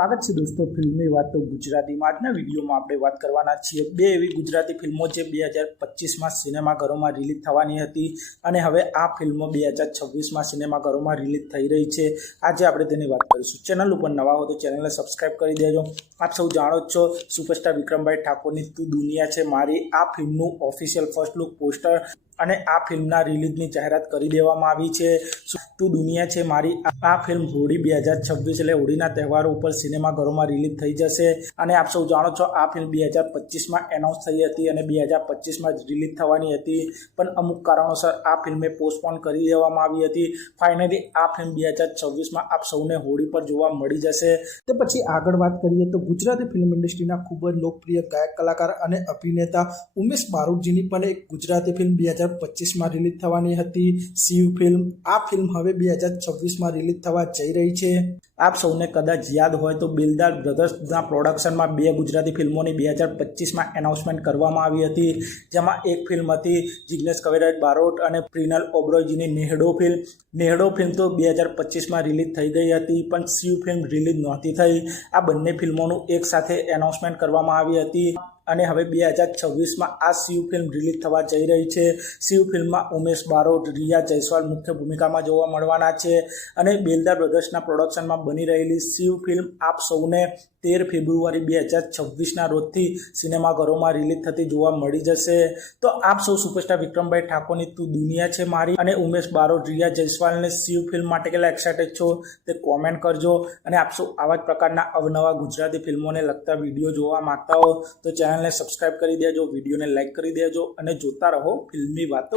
સ્વાગત છે દોસ્તો ફિલ્મી વાતો ગુજરાતીમાં। આજના વિડીયોમાં આપણે વાત કરવાના છીએ બે એવી ગુજરાતી ફિલ્મો જે 2025માં સિનેમાઘરોમાં રિલીઝ થવાની હતી અને હવે આ ફિલ્મો 2026માં સિનેમાઘરોમાં રિલીઝ થઈ રહી છે। આજે આપણે તેની વાત કરીશું। ચેનલ ઉપર નવા હો તો ચેનલને સબસ્ક્રાઇબ કરી દેજો। આપ સૌ જાણો છો સુપરસ્ટાર વિક્રમભાઈ ઠાકોરની તું દુનિયા છે મારી આ ફિલ્મનું ઓફિશિયલ ફર્સ્ટ લુક પોસ્ટર અને આ ફિલ્મના રિલીઝની જાહેરાત કરી દેવામાં આવી છે। તું દુનિયા છે મારી આ ફિલ્મ હોળી 2026 એટલે હોળીના તહેવારો ઉપર સિનેમાઘરોમાં રિલીઝ થઈ જશે અને આપ સૌ જાણો છો આ ફિલ્મ 2025માં એનાઉન્સ થઈ હતી અને 2025માં જ રિલીઝ થવાની હતી, પણ અમુક કારણોસર આ ફિલ્મે પોસ્ટપોન કરી દેવામાં આવી હતી। ફાઇનલી આ ફિલ્મ 2026માં આપ સૌને હોળી પર જોવા મળી જશે। તે પછી આગળ વાત કરીએ તો ગુજરાતી ફિલ્મ ઇન્ડસ્ટ્રીના ખૂબ જ લોકપ્રિય ગાયક કલાકાર અને અભિનેતા ઉમેશ બારોટજીની પણ એક ગુજરાતી ફિલ્મ 2025માં રિલીઝ થવાની હતી, શિવ ફિલ્મ। આ ફિલ્મ હવે 2026માં રિલીઝ થવા જઈ રહી છે। આપ સૌને કદાચ યાદ હોય તો બિલ્દાર બ્રધર્સના પ્રોડક્શનમાં બે ગુજરાતી ફિલ્મોની 2025માં એનાઉન્સમેન્ટ કરવામાં આવી હતી, જેમાં એક ફિલ્મ હતી જિગ્નેશ કવિરાજ બારોટ અને પ્રિનલ ઓબરોયજીની નેહડો ફિલ્મ। નેહડો ફિલ્મ તો 2025માં રિલીઝ થઈ ગઈ હતી, પણ શિવ ફિલ્મ રિલીઝ નહોતી થઈ। આ બંને ફિલ્મોનું એક સાથે એનાઉન્સમેન્ટ કરવામાં આવી હતી અને હવે 2026માં આ શિવ ફિલ્મ રિલીઝ થવા જઈ રહી છે। શિવ ફિલ્મમાં ઉમેશ બારોટ, રિયા જયસ્વાલ મુખ્ય ભૂમિકામાં જોવા મળવાના છે અને બેલદાર બ્રધર્સના પ્રોડક્શનમાં બની રહેલી શિવ ફિલ્મ આપ સૌને 13 ફેબ્રુઆરી 2026ના રોજથી સિનેમાઘરોમાં રિલીઝ થતી જોવા મળી જશે। તો આપ સૌ સુપરસ્ટાર વિક્રમભાઈ ઠાકોરની તું દુનિયા છે મારી અને ઉમેશ બારોટ, રિયા જયસ્વાલને શિવ ફિલ્મ માટે કેટલા એક્સાઇટેડ છો તે કોમેન્ટ કરજો અને આપ સૌ આવા જ પ્રકારના અવનવા ગુજરાતી ફિલ્મોને લગતા વિડીયો જોવા માંગતા હો તો ચેનલને સબસ્ક્રાઇબ કરી દેજો, વિડીયોને લાઇક કરી દેજો અને જોતા રહો ફિલ્મી વાતો।